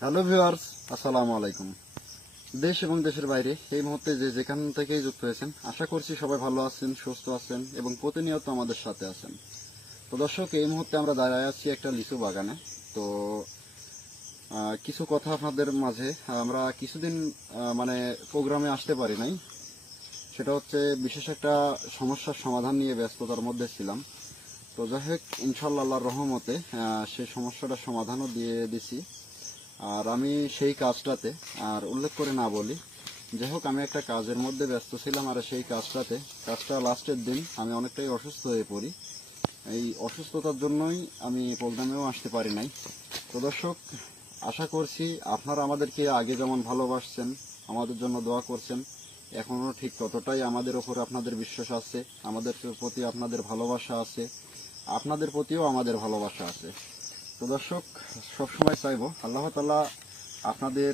Hello viewers, আসসালামু আলাইকুম। দেশ এবং দেশের বাইরে এই মুহূর্তে যে যেখান থেকেই যুক্ত হয়েছেন, আশা করছি সবাই ভালো আছেন, সুস্থ আছেন এবং প্রতিনিয়ত আমাদের সাথে আছেন। তো দর্শক, এই মুহূর্তে আমরা দাঁড়ায় আছি একটা লিচু বাগানে। তো কিছু কথা আপনাদের মাঝে, আমরা কিছুদিন মানে প্রোগ্রামে আসতে পারি নাই। সেটা হচ্ছে বিশেষ একটা সমস্যার সমাধান নিয়ে ব্যস্ততার মধ্যে ছিলাম। তো যাই হোক, ইনশাল্লাহ আল্লাহর রহমতে সেই সমস্যাটার সমাধানও দিয়ে দিছি। আর আমি সেই কাজটাতে আর উল্লেখ করে না বলি, যাই হোক, আমি একটা কাজের মধ্যে ব্যস্ত ছিলাম। আর সেই কাজটা লাস্টের দিন আমি অনেকটাই অসুস্থ হয়ে পড়ি। এই অসুস্থতার জন্যই আমি প্রোগ্রামেও আসতে পারি নাই। তো দর্শক, আশা করছি আপনারা আমাদেরকে আগে যেমন ভালোবাসছেন, আমাদের জন্য দোয়া করছেন, এখনও ঠিক ততটাই আমাদের ওপর আপনাদের বিশ্বাস আছে, আমাদের প্রতি আপনাদের ভালোবাসা আছে, আপনাদের প্রতিও আমাদের ভালোবাসা আছে। তো দর্শক, সবসময় চাইবো আল্লাহ তাআলা আপনাদের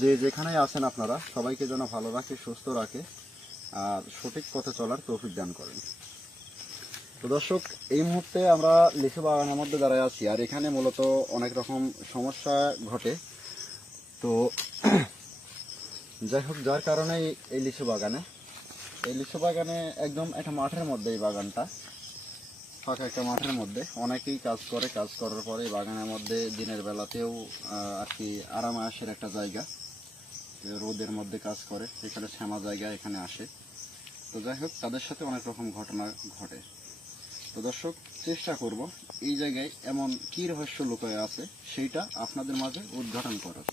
যে যেখানেই আছেন আপনারা সবাইকে যেন ভালো রাখে, সুস্থ রাখে আর সঠিক পথে চলার তৌফিক দান করেন। তো দর্শক, এই মুহূর্তে আমরা লিচু বাগানের মধ্যে দাঁড়ায় আছি। আর এখানে মূলত অনেক রকম সমস্যা ঘটে। তো যাই হোক, যার কারণে এই লিচু বাগানে একদম একটা মাঠের মধ্যে, এই বাগানটা ফাঁকা একটা মাঠের মধ্যে অনেকেই কাজ করে। কাজ করার পরে বাগানের মধ্যে দিনের বেলাতেও আর কি আরাম আয়েশের একটা জায়গা, রোদের মধ্যে কাজ করে, এখানে শ্যামা জায়গা এখানে আসে। তো যাই হোক, তাদের সাথে অনেক রকম ঘটনা ঘটে। তো দর্শক, চেষ্টা করব এই জায়গায় এমন কী রহস্য লুকিয়ে আছে সেইটা আপনাদের মাঝে উদ্ঘাটন করার।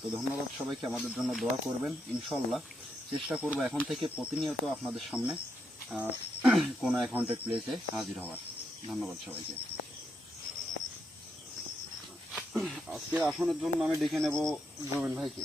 তো ধন্যবাদ সবাইকে, আমাদের জন্য দোয়া করবেন। ইনশাল্লাহ চেষ্টা করব এখন থেকে প্রতিনিয়ত আপনাদের সামনে কোনো এক কন্টেন্ট প্লেসে হাজির হওয়ার। ধন্যবাদ সবাইকে। আজকে আসনের জন্য আমি ডেকে নেব জমিন ভাইকে।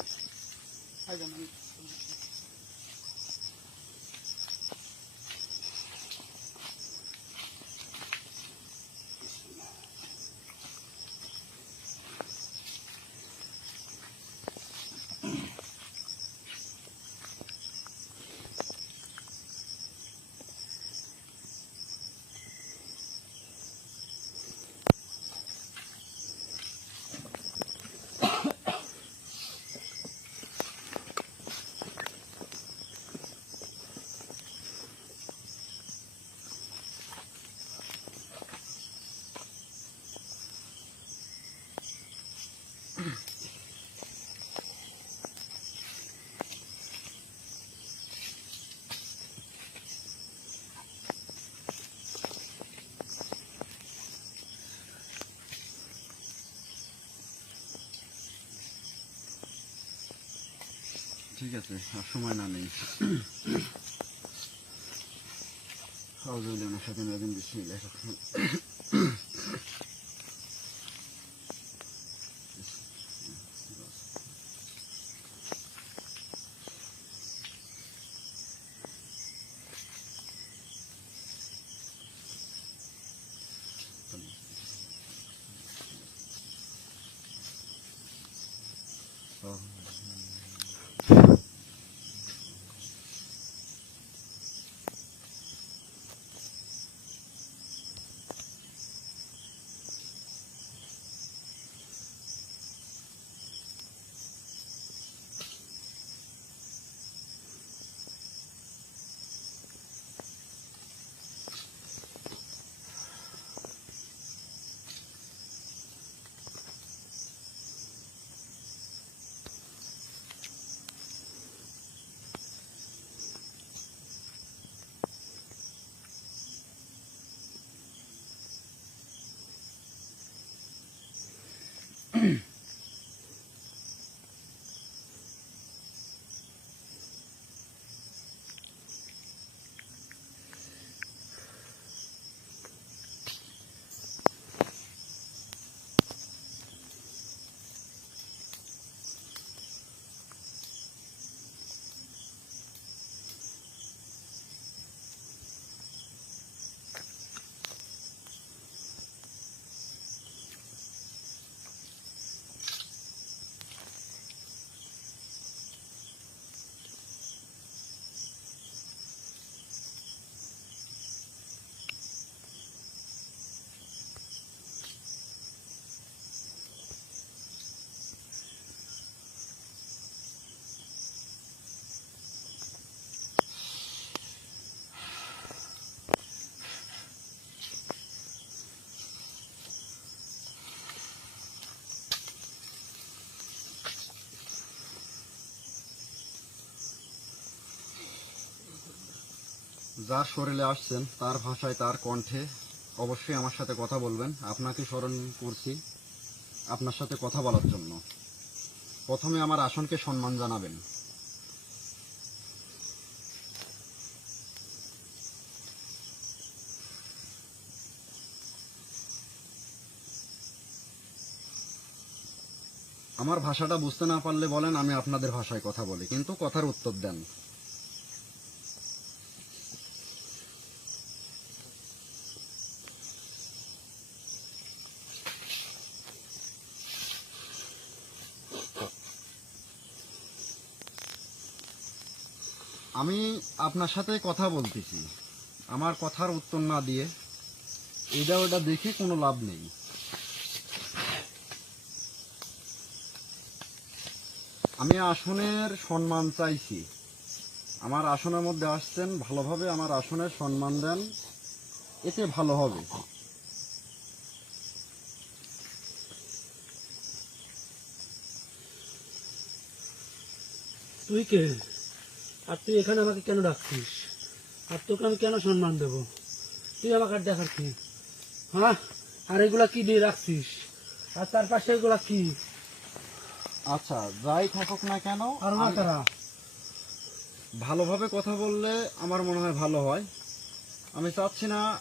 ঠিক আছে, আর সময় না নেই। সাথে নতুন বিসমিল্লাহ। যার শরীরে আসছেন তার ভাষায় তার কণ্ঠে অবশ্যই আমার সাথে কথা বলবেন। আপনাকে স্মরণ করছি আপনার সাথে কথা বলার জন্য। প্রথমে আমার আসনকে সম্মান জানাবেন। আমার ভাষাটা বুঝতে না পারলে বলেন, আমি আপনাদের ভাষায় কথা বলি, কিন্তু কথার উত্তর দেন। আমি আপনার সাথে কথা বলতেছি, আমার কথার উত্তর না দিয়ে এটা ওটা দেখে কোনো লাভ নেই। আমি আসনের সম্মান চাইছি। আমার আসনের মধ্যে আসছেন, ভালোভাবে আমার আসনের সম্মান দেন, এতে ভালো হবে। তুই কে? আর তুই এখানে আমাকে কেন ডাকছিস? আর তোকে আমি কেন সম্মান দেবো? তুই আমাকে আর দেখার কি? হ্যাঁ, আর এগুলা কি দিয়ে রাখছিস? আর তার পাশে এগুলা কি? আচ্ছা, যাই থাকুক না কেন, আর না তারা ভালোভাবে কথা বললে আমার মনে হয় ভালো হয়। আমি চাচ্ছি না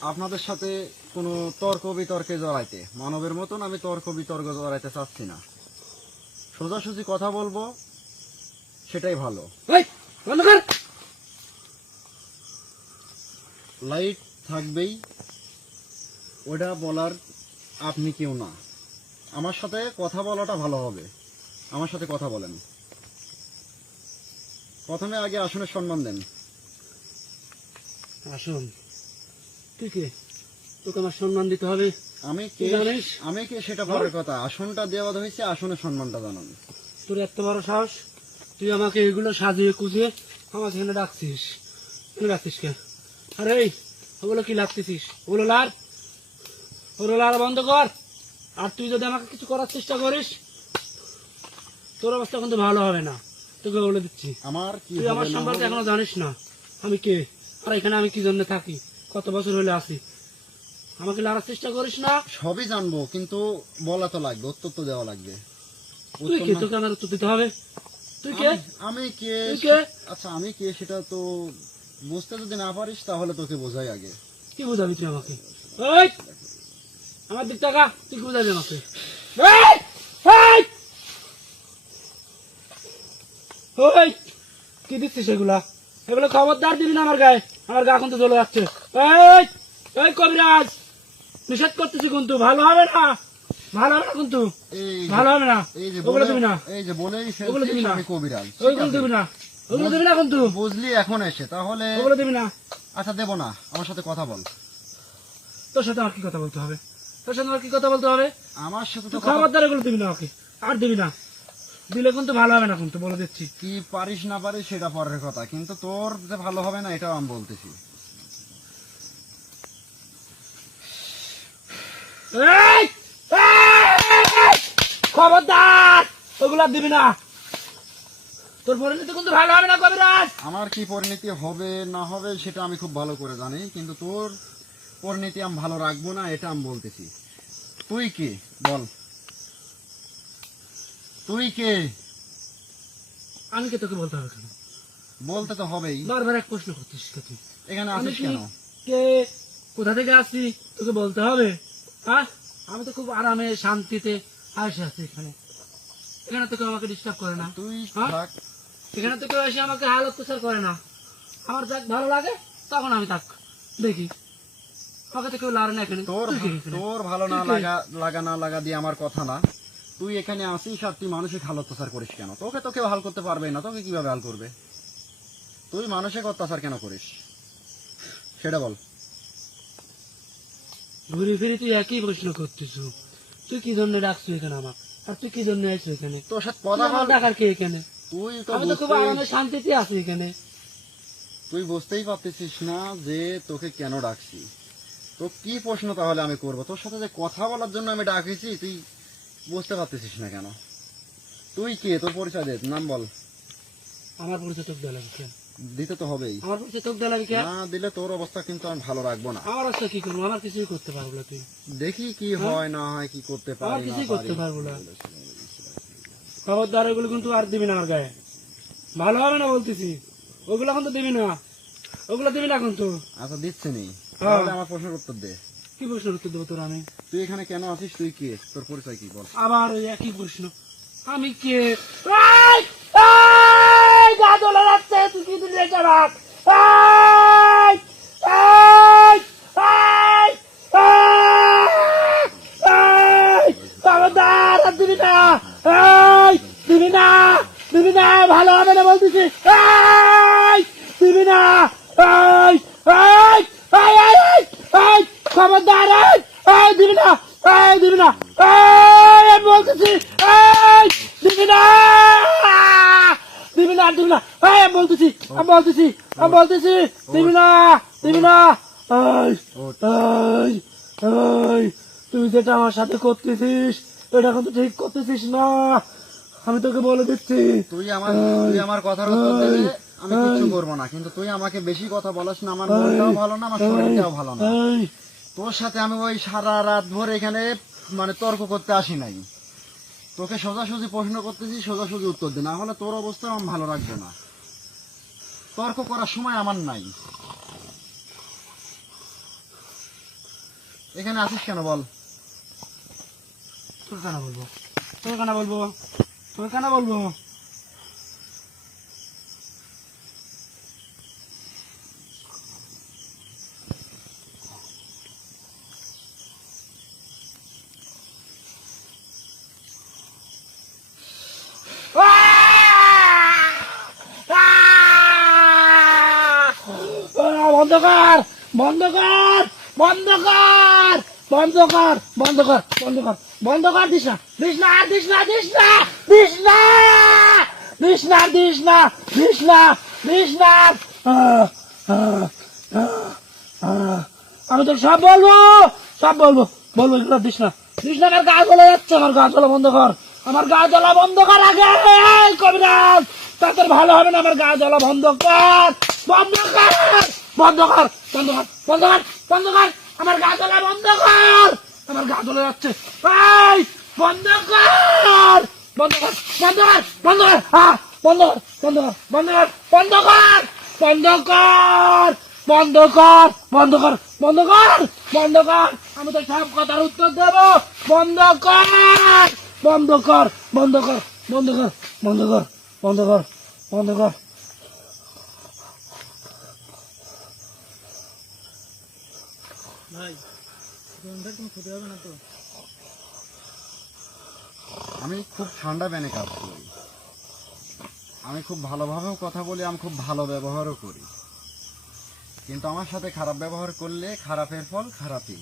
আপনাদের সাথে কোনো তর্ক বিতর্কে জড়াইতে। মানবের মতন আমি তর্ক বিতর্ক জড়াইতে চাচ্ছি না। সোজাসুজি কথা বলবো, সেটাই ভালো। এই, বন্ধ কর। লাইট থাকবেই, ওটা বলার আপনি কেউ না। আমার সাথে কথা বলাটা ভালো হবে। আমার সাথে কথা বলেন। প্রথমে আগে আসনের সম্মান দেন। আসুন, তুই কে? তোকে আমার সম্মান দিতে হবে। আমি কে? তুই জানিস? আমি কে সেটা পরের কথা। আসনটা দেওয়া হয়েছে, আসনের সম্মানটা জানান। তোর এত বড় সাহস, তুই আমাকে এগুলো সাজিয়ে কুজিয়ে আমাকে এখানে ডাকছিস। এখানে ডাকছিস কে? আরে এই, ওগুলো কি লাগতেছিস? ওগুলো লার, ওগুলো লার বন্ধ কর। আর তুই যদি আমাকে কিছু করার চেষ্টা করিস, তোর অবস্থা কিন্তু ভালো হবে না, তোকে বলে দিচ্ছি। আমার কি তুই আমার হবে না সম্পর্কে হবে, এখনো জানিস না আমি কে, আর এখানে আমি কি জন্য থাকি, কত বছর হলে আসি। আমাকে লাড়ার চেষ্টা করিস না। সবই জানবো, কিন্তু বলা তো লাগবে, উত্তর তো দেওয়া লাগবে। তুই উত্তর কে? না- তোকে আমার উত্তর দিতে হবে। তুই কে? আমি কে? তুই কে? আচ্ছা, আমি কে সেটা তো বুঝতে যদি না পারিস তাহলে তোকে বোঝাই আগে। কি বুঝাবি তুই আমাকে? ওই, আমার দিক টাকা, তুই কি বুঝাবি আমাকে? এই, এই! ওই, কি দিচ্ছিস এগুলা? এগুলো খবরদার দিবি না আমার গায়ে। আমার গা কিন্তু জ্বলে যাচ্ছে। এই, এই কবিরাজ, নিষেধ করতেছি কিন্তু, ভালো হবে না, ভালো হবে না কিন্তু, এই যে- ভালো হবে না। এই যে ওগুলো বলে- দিবি না, এই যে বলেই ওগুলো দিবি ফেলছিস না। আমি কবিরাজ। ঠিক ওইগুলো আছে? দিবি না, ওগুলো দিবি না কিন্তু, বুঝলি এখন এসে তাহলে? ওগুলো দিবি না। আচ্ছা, দেবো না, আমার সাথে কথা বল। তোর সাথে আমার কি কথা বলতে হবে? তোর সাথে আমার কি কথা বলতে হবে? আমার সাথে তো তুই কথা- খবরদার এগুলো দিবি না ওকে, আর দিবি না। দিলে কিন্তু ভালো হবে না কিন্তু, বলে দিচ্ছি। কি পারিস না পারিস সেটা পরের কথা, কিন্তু তোর যে ভালো হবে না এটাও আমি বলতেছি। এই! এই! খবরদার ওগুলা দিবি না। তোর পরিণতি কিন্তু ভালো হবে না কবিরাজ। আমার কি পরিণতি হবে না হবে সেটা আমি খুব ভালো করে জানি, কিন্তু তোর পরিণতি আমি ভালো রাখবো না, এটা আমি বলতেছি। তুই কে বল? তুই কে? আমি কে তোকে বলতে হবে কেন? বলতে তো হবেই। বারবার এক প্রশ্ন করছিস কে তুই? এখানে আমি আসিস কি কেন? কে, কোথা থেকে আসছি তোকে বলতে হবে? হ্যাঁ, আমি তো খুব আরামে শান্তিতে আসে আছি এখানে। এখানে তো কেউ আমাকে ডিস্টার্ব করে না। তুই হ্যাঁ? থাক। এখানে তো কেউ এসে আমাকে হাল অত্যাচার করে না। আমার যাক ভালো লাগে তখন আমি থাক দেখি। আমাকে তো কেউ লারে না এখানে। তোর তুই কে এখানে? তোর ভালো না তুই কে? লাগা না লাগা দিয়ে আমার কথা না। তুই এখানে আসিস আর তুই মানসিক হাল অত্যাচার করিস কেন? তোকে তো কেউ হাল করতে পারবে না, তোকে কিভাবে হাল করবে? তুই মানসিক অত্যাচার কেন করিস সেটা বল। ঘুরে ফিরে তুই একই প্রশ্ন করছিস। তুই কি জন্য ডাকছিস এখানে আমার? আর তুই কি জন্য আছিস এখানে? তোর সাথে তুই কথা আমার বল। ডাকার কে এখানে? তুই তো আমি তো খুব বুঝতেই- আরামে শান্তিতে আছি এখানে। তুই বুঝতেই পারতেছিস না যে তোকে কেন ডাকছি। তো কি প্রশ্ন তাহলে আমি করব? তোর সাথে যে কথা বলার জন্য আমি ডাকিছি, তুই বুঝতে পারতেছিস না কেন? তুই কে? তোর পরিচয় দে, নাম বল। আমার পরিচয় তোকে দেওয়া লাগবে কেন? দিতে তো হবেই। আমার পরিচয় তোকে দেওয়া লাগে কে? না দিলে তোর অবস্থা কিন্তু আমি ভালো রাখবো না। আমার অবস্থা কি করবো? আমার কিছুই করতে পারবো না তুই। দেখি কি হয় না হয়, কি করতে আমার পারি না কিছুই করতে পারি। পারবো না। খবরদার ওগুলো কিন্তু আর দিবি না আমার গায়ে, ভালো হবে না বলতেছি। ওগুলো কিন্তু দিবি না, ওগুলো দিবি না কিন্তু। আচ্ছা দিচ্ছি নি, হ্যাঁ। তাহলে আমার প্রশ্নের উত্তর দে। কি প্রশ্ন উত্তর দেবো তোর আমি? তুই এখানে কেন আছিস, তুই কে, তোর পরিচয় কি বল। আবার ওই একই প্রশ্ন, আমি কে? গা জ্বলে যাচ্ছে, তুই কি দিলি এটা রাখ। খবরদার আর দিবি না, দিবি না, দিবি না, ভালো হবে না বলতেছি। দিবি না, খবরদার, দিবি না, দিবি না, আমি বলতেছি, দিবি না, দিবি না, দিবি না, আমি বলতেছি, আমি বলতেছি, আমি বলতেছি, দিবি না, দিবি না। তুই যেটা আমার সাথে করতেছিস এটা কিন্তু ঠিক করতেছিস না, আমি তোকে বলে দিচ্ছি। তুই আমার কথার উত্তর দিবি, আমি কিছু করবো না, কিন্তু তুই আমাকে বেশি কথা বলাস না। আমার মনটাও ভালো না, আমার শরীরটাও ভালো না। তোর সাথে আমি ওই সারা রাত ভোর এখানে মানে তর্ক করতে আসি নাই। তোকে সোজাসুজি প্রশ্ন করতেছি, সোজাসুজি উত্তর দে, না হলে তোর অবস্থা আমি ভালো রাখবো না। তর্ক করার সময় আমার নাই। এখানে আসিস কেন বল। তোর কেন বলবো, তোর কেন বলবো, তোর কেন বলবো? বন্ধ কর, বন্ধ কর, বন্ধ কর, বন্ধ কর, বন্ধ কর, বন্ধ কর, বন্ধ কর, দিস না, দিস না, দিস না, দিস না, দিস না, দিস না, দিস না, দিস না, দিস না। আমি তো সব বলবো, সব বলবো, বলবো, এগুলো দিস না, দিস না। আমার গা জ্বলে যাচ্ছে, আমার গা জ্বলা বন্ধ কর, আমার গা জ্বলা বন্ধ কর আগে। কবিরাজ তাদের ভালো হবে না, আমার গা জ্বলা বন্ধ কর, বন্ধ কর, বন্ধ কর, বন্ধ কর, বন্ধ কর, বন্ধ কর, আমার গা জ্বলা বন্ধ কর, আমার গা জ্বলে যাচ্ছে, বন্ধ কর, বন্ধ কর, বন্ধ কর, বন্ধ কর, বন্ধ কর, বন্ধ কর, বন্ধ কর, বন্ধ কর, বন্ধ কর, বন্ধ কর, বন্ধ কর, বন্ধ কর, বন্ধ কর, আমি তো সব কথার উত্তর দেব, বন্ধ কর, বন্ধ কর, বন্ধ কর, বন্ধ কর, বন্ধ কর, বন্ধ কর, বন্ধ কর। ভাই কোনো ক্ষতি হবে না তো? আমি খুব ঠান্ডা প্যানে কাজ করি, আমি খুব ভালোভাবেও কথা বলি, আমি খুব ভালো ব্যবহারও করি, কিন্তু আমার সাথে খারাপ ব্যবহার করলে খারাপের ফল খারাপই।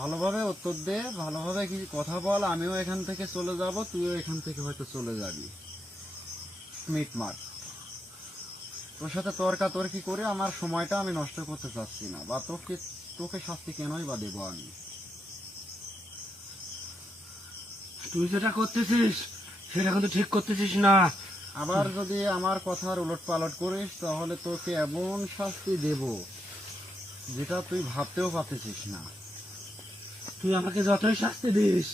ভালোভাবে উত্তর দে, ভালোভাবে কিছু কথা বল, আমিও এখান থেকে চলে যাব, তুইও এখান থেকে হয়তো চলে যাবি। মিটমাট। তোর সাথে তর্কাতর্কি করে আমার সময়টা আমি নষ্ট করতে চাচ্ছি না, বা তোকে শাস্তি কেনই বা দেবো আমি। তুই যেটা করতেছিস সেটা কিন্তু ঠিক করতেছিস না। আবার যদি আমার কথার উলট পালট করিস তাহলে তোকে এমন শাস্তি দেব যেটা তুই ভাবতেও পারতেছিস না। তুই আমাকে যতই শাস্তি দিস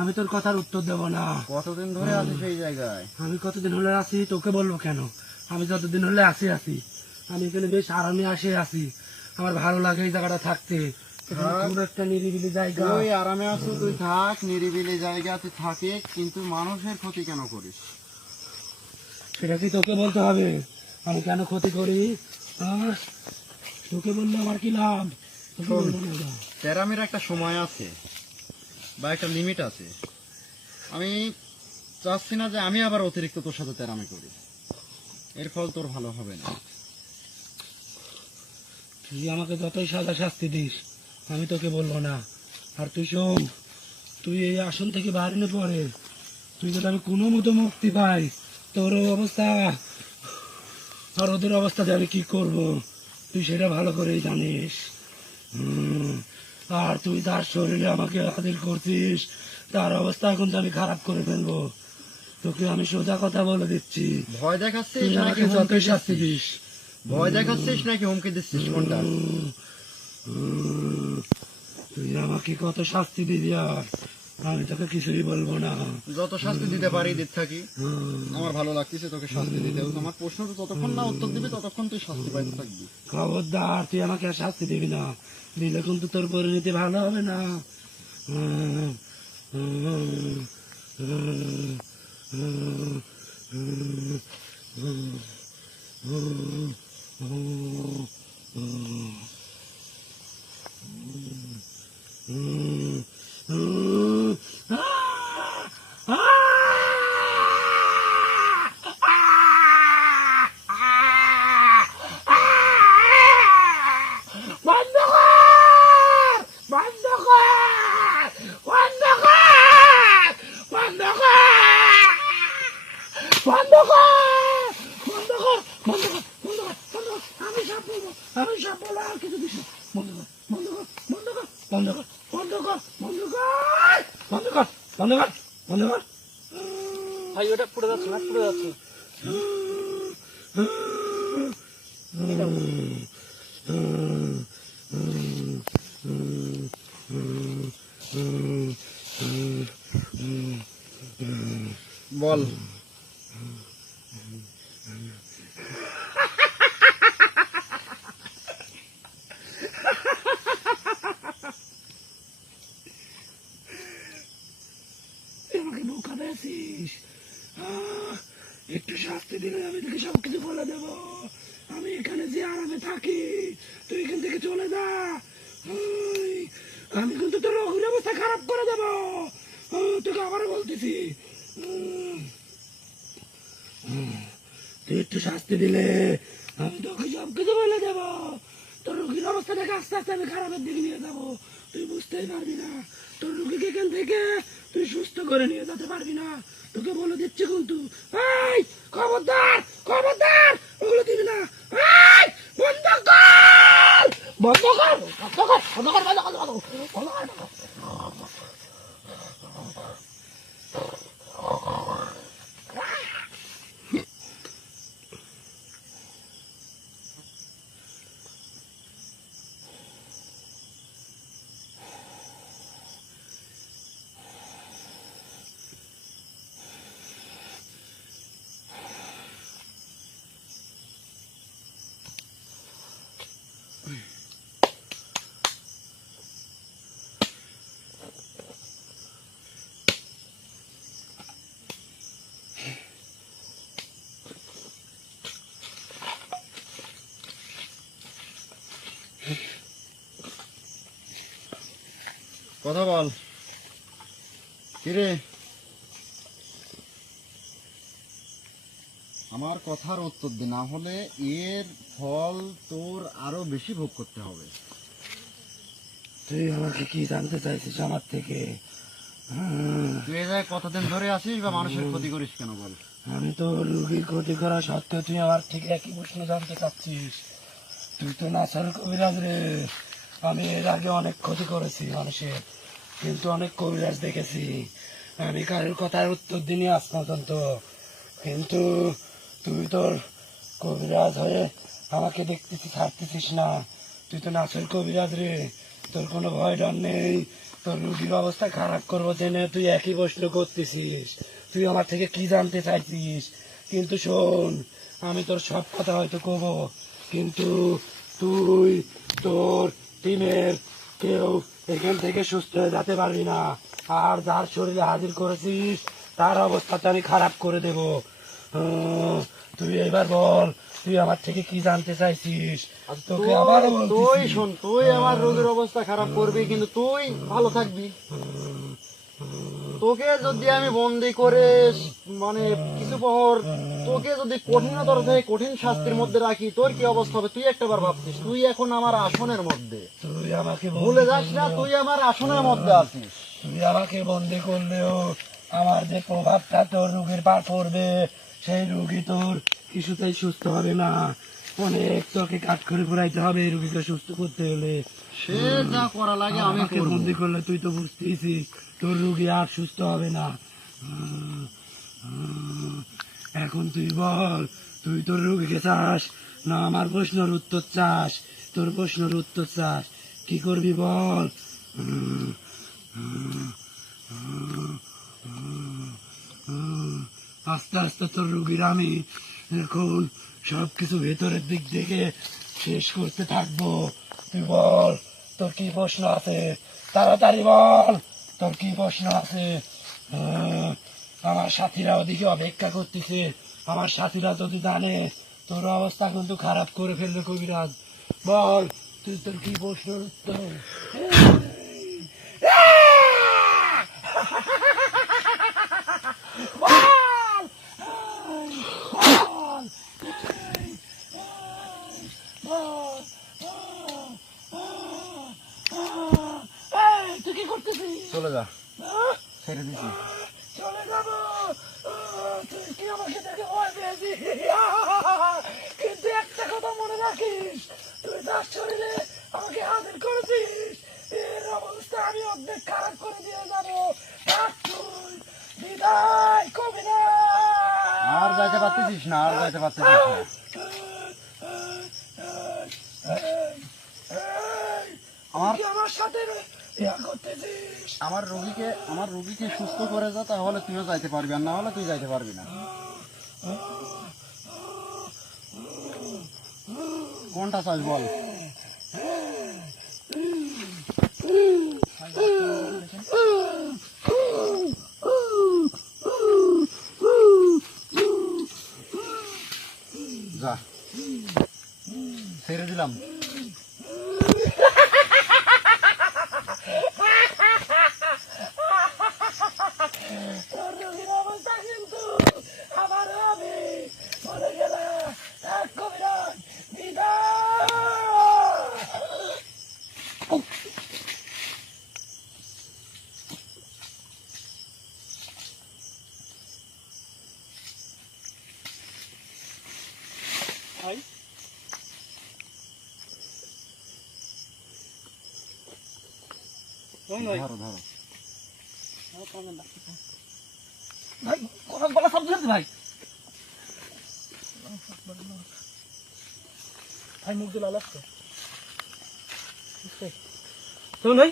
আমি তোর কথার উত্তর দেব না। কতদিন ধরে আছিস এই জায়গায়? আমি কতদিন হলে আছি তোকে বলবো কেন? আমি যতদিন হলে আসি আমি এখানে বেশ আরামে আছি, আমার ভালো লাগে এই জায়গাটা থাকতে। খুব একটা নিরিবিলি জায়গা। তুই আরামে আছো, তুই থাক, নিরিবিলি জায়গাতে থাকে, কিন্তু মানুষের ক্ষতি কেন করিস? সেটা কি তোকে বলতে হবে আমি কেন ক্ষতি করি? তোকে বললে আমার কি লাভ? তেরামির একটা সময় আছে বা একটা লিমিট আছে। আমি চাচ্ছি না যে আমি আবার অতিরিক্ত তোর সাথে তেরামি করি, এর ফল তোর ভালো হবে না। তুই আমাকে যতই সাজা শাস্তি দিস আমি তোকে বলবো না। আর তুই শোন, তুই এই আসন থেকে বাইরে পড়ে তুই যদি আমি কোনো মতো মুক্তি পাই, তোর অবস্থা আর ওদের অবস্থাতে আমি কি করব তুই সেটা ভালো করেই জানিস। আর তুই তার শরীরে আমাকে হাজির করছিস, তার অবস্থা এখন তো আমি খারাপ করে ফেলবো। তোকে আমি সোজা কথা বলে দিচ্ছি, ভয় দেখাচ্ছিস তুই নাকি আমাকে হুমকি যতই শাস্তি দিচ্ছিস? দিস, ভয় দেখাচ্ছিস নাকি হুমকি দিচ্ছিস কোনটা? তুই আমাকে কত শাস্তি দিবি আর আমি তোকে কিছুই বলবো না। যত শাস্তি দিতে পারি দিতে থাকি, আমার ভালো লাগতেছে তোকে শাস্তি দিতে। আমার প্রশ্ন তো যতক্ষণ না উত্তর দিবি ততক্ষণ তুই শাস্তি পাইতে থাকবি। খবরদার, তুই আমাকে আর শাস্তি দিবি না, দিলে কিন্তু তোর পরিণতি ভালো হবে না। বন্ধ কর! বন্ধ কর! বন্ধ কর! বন্ধ কর! বন্ধ কর! বন্ধ কর! বন্ধ কর! বন্ধ কর! বন্ধ কর! আমি সব বলবো, আমি সব বলবো, আর কিছু দিস না। বন্ধ কর! বন্ধ কর! বন্ধ কর! বন্ধ কর! বন্ধ কর! বন্ধ কর! বন্ধ কর! বন্ধ কর! বন্ধ কর! ভাই ওটা পুড়ে যাচ্ছে না, পুড়ে যাচ্ছে। বল। তুই আমাকে বোকা পেয়েছিস। একটু শাস্তি দিলে আমি তোকে সবকিছু বলে দেবো। আমি এখানে যে আরামে থাকি, তুই এখান থেকে চলে যা। ওই, আমি কিন্তু তোর রোগের অবস্থা খারাপ করে দেবো। তোকে আবারও বলতেছি, তুই একটু শাস্তি দিলে আমি তোকে সবকিছু বলে দেবো। তোর রোগীর অবস্থা দেখে আস্তে আস্তে আমি খারাপের দিকে নিয়ে যাবো, তুই বুঝতেই পারবি না। তোর রোগীকে এখান থেকে তুই সুস্থ করে নিয়ে যেতে পারবি না, তোকে বলে দিচ্ছি কিন্তু। এই, খবরদার, খবরদার, ওগুলো দিবি না। এই, বন্ধ কর! বন্ধ কর! বন্ধ কর! বন্ধ কর! বন্ধ কর! বন্ধ কর! বন্ধ কর! কথা বল। কিরে, আমার কথার উত্তর দে, না হলে এর ফল তোর আরো বেশি ভোগ করতে হবে। তুই আমাকে কি জানতে চাইছিস আমার থেকে? তুই এই জায়গায় কতদিন ধরে আসিস বা মানুষের ক্ষতি করিস কেন বল? আমি তো রুগীর ক্ষতি করা সত্ত্বেও তুই আমার থেকে একই প্রশ্ন জানতে চাচ্ছিস। তুই তো নাসার কবিরাজ রে। আমি এর আগে অনেক ক্ষতি করেছি মানুষের, কিন্তু অনেক কবিরাজ দেখেছি। আমি কারোর কথার উত্তর দিনই আজ পর্যন্ত। কিন্তু তুই তোর কবিরাজ হয়ে আমাকে দেখতেছিস, ছাড়তেছিস না। তুই তো নাসের কবিরাজ রে, তোর কোনো ভয় ডর নেই। তোর রুগীর অবস্থা খারাপ করবো জেনে তুই একই প্রশ্ন করতেছিস। তুই আমার থেকে কি জানতে চাইছিস? কিন্তু শোন, আমি তোর সব কথা হয়তো কব, কিন্তু তুই তোর টিমের কেউ এখান থেকে সুস্থ হয়ে যেতে পারবি না। আর যার শরীরে হাজির করেছিস তার অবস্থাটা আমি খারাপ করে দেব। তুই এবার বল, তুই আমার থেকে কি জানতে চাইছিস? তোকে আবারও তুই বলতেছি, শোন, তুই আমার রোগের অবস্থা খারাপ করবি কিন্তু তুই ভালো থাকবি। তোকে যদি আমি বন্দি করে মানে কিছু পর তোকে যদি কঠিনতর থেকে কঠিন শাস্তির মধ্যে রাখি, তোর কি অবস্থা হবে তুই একটাবার ভাবছিস? তুই এখন আমার আসনের মধ্যে, তুই আমাকে ভুলে যাস না তুই আমার আসনের মধ্যে আছিস। তুই আমাকে বন্দি করলেও আমার যে প্রভাবটা তোর রোগীর পা পড়বে, সেই রোগী তোর কিছুতেই সুস্থ হবে না। অনেক তোকে কাজ করে ঘুরাইতে হবে এই রোগীকে সুস্থ করতে হলে। সে যা করা লাগে আমি আমাকে করব। বন্দি করলে তুই তো বুঝতেইছিস তোর রোগী আর সুস্থ হবে না। এখন তুই বল, তুই তোর রোগীকে চাস না আমার প্রশ্নের উত্তর চাস? তোর প্রশ্নের উত্তর চাস, কি করবি বল? আস্তে আস্তে তোর রুগীর আমি এখন সবকিছু ভেতরের দিক থেকে শেষ করতে থাকবো। তুই বল, তোর কি প্রশ্ন আছে? তাড়াতাড়ি বল, তোর কি প্রশ্ন আছে? আমার সাথীরা ওদিকে অপেক্ষা করতেছে। আমার সাথীরা যদি জানে তোর অবস্থা কিন্তু খারাপ করে ফেলবে কবিরাজ। বল, তুই তোর কি প্রশ্নের উত্তর? তুই কি করতেছিস? চলে যা, ছেড়ে দিছি। চলে যাবো? তুই কি আমাকে দেখে ভয় পেয়েছিস? কিন্তু একটা কথা মনে রাখিস, তুই তার শরীরে আমাকে হাজির করেছিস, এর অবস্থা আমি অর্ধেক খারাপ করে দিয়ে যাবো। তুই বিদায় কবি না। আর যাইতে পারতেছিস না, আর যাইতে পারতেছিস না। আমার সাথে দেখা করতেছিস? আমার রোগীকে সুস্থ করে যা, তাহলে তুইও যাইতে পারবি, আর না হলে তুই যাইতে পারবি না। কোনটা চাস বল? যা, ছেড়ে দিলাম। তোর রোগীর অবস্থা কিন্তু আমার আমি বলে গেলাম। এক কবিরাজ বিদায়। ভাই ভাই ধরো ধরো। ভাই গলা সব ধরছে ভাই। ভাই মুখ দিয়ে লাল আসছে। চলুন ভাই।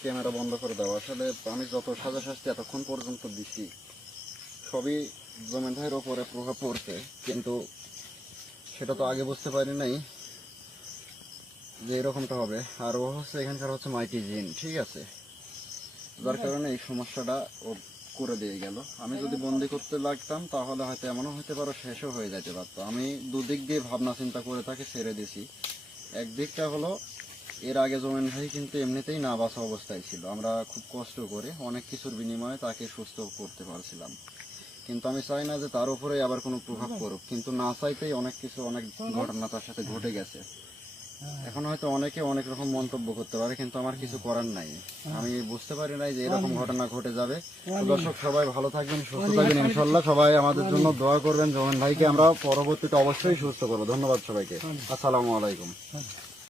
ক্যামেরা বন্ধ করে দাও। আসলে আমি যত সাজা শাস্তি এতক্ষণ পর্যন্ত দিছি সবই জমেন ভাইয়ের ওপরে প্রভাব পড়ছে, কিন্তু সেটা তো আগে বুঝতে পারি নাই যে এরকমটা হবে। আর ও হচ্ছে এখানকার হচ্ছে মাইটি জিন, ঠিক আছে, যার কারণে এই সমস্যাটা ও করে দিয়ে গেল। আমি যদি বন্দি করতে লাগতাম তাহলে হয়তো এমনও হতে পারো শেষও হয়ে যেতে পারতো। আমি দুদিক দিয়ে ভাবনা চিন্তা করে তাকে ছেড়ে দিছি। একদিকটা হলো, এর আগে জমেন ভাই কিন্তু এমনিতেই না বাঁচা অবস্থায় ছিল। আমরা খুব কষ্ট করে অনেক কিছুর বিনিময়ে তাকে সুস্থ করতে পারছিলাম, কিন্তু আমি চাই না যে তার উপরে আবার কোনো প্রভাব পড়ুক। কিন্তু না চাইতেই অনেক কিছু, অনেক ঘটনা তার সাথে ঘটে গেছে। এখন হয়তো অনেকে অনেক রকম মন্তব্য করতে পারে, কিন্তু আমার কিছু করার নাই। আমি বুঝতে পারি নাই যে এরকম ঘটনা ঘটে যাবে। তো দর্শক সবাই ভালো থাকবেন, সুস্থ থাকবেন ইনশাল্লাহ। সবাই আমাদের জন্য দোয়া করবেন। জমেন ভাইকে আমরা পরবর্তীতে অবশ্যই সুস্থ করবো। ধন্যবাদ সবাইকে। আসসালামু আলাইকুম।